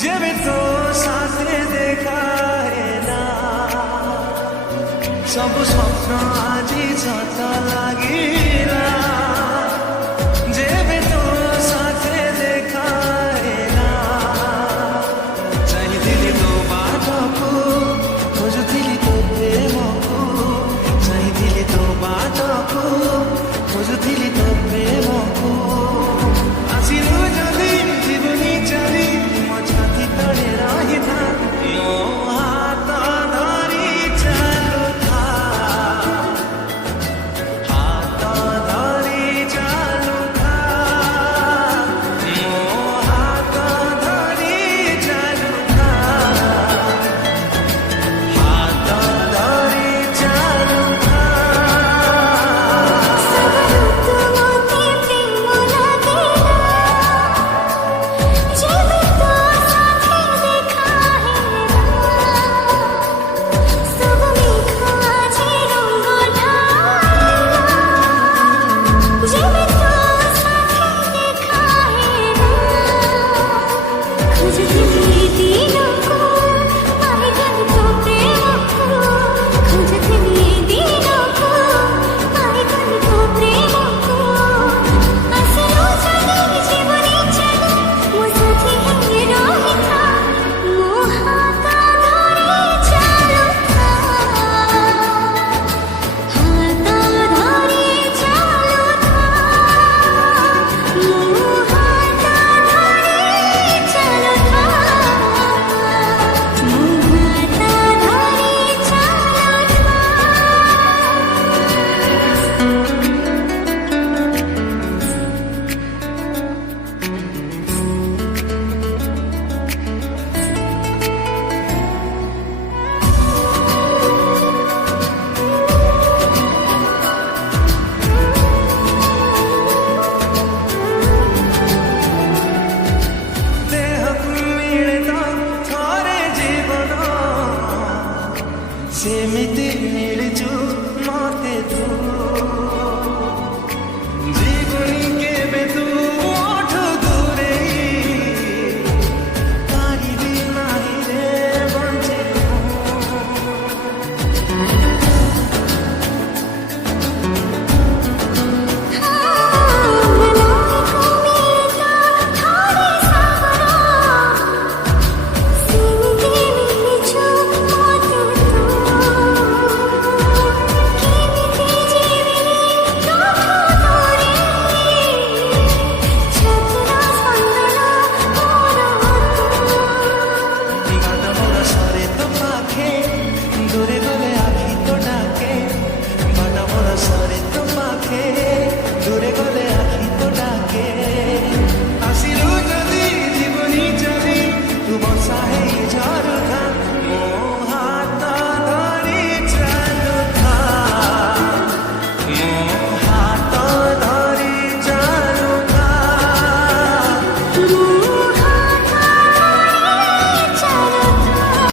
যেবে তো সাথে দেখা না সব স্বপ্ন আজি সত লাগিলা যেবে তো সাথে দেখা না চাহিଥିଲି তো বাଟକୁ ଖୋଜୁଥିଲି তো ପ୍ରେମକୁ ଚାହିଁଥିଲି ତ ବାଟକୁ ଖୋଜୁଥିଲି ତ ପ୍ରେମକୁ ଆସିଲୁ ଯଦି ଜୀବନି ଚାଲି ମୋ ଛାତି ତଳେ ରହିଥା ମୋ ହାତ ଧରି ଚାଲୁଥା ହାତ ଧରି ଚାଲୁଥା ମୋ ହାତ ଧରି ଚାଲୁଥା ହାତ ଧରି ଚାଲୁଥା ସେମିତି ମିଳିଛୁ ମତେ ତୁ ଜୀବନି କେବେ ତୁ ମୋଠୁ ଦୂରେଇ ପାରିବି ନାହିଁ ରେ ବଞ୍ଚି দূরে গলে আখি তো ডাকে বাটা মোরা সরে তো পাখে দূরে গলে আখি তো ডাকে আসিলু যদি জীবনি চালি তু বর্ষা হেই ঝরুথা ମୋ ହାତ ଧରି ଚାଲୁଥା ମୋ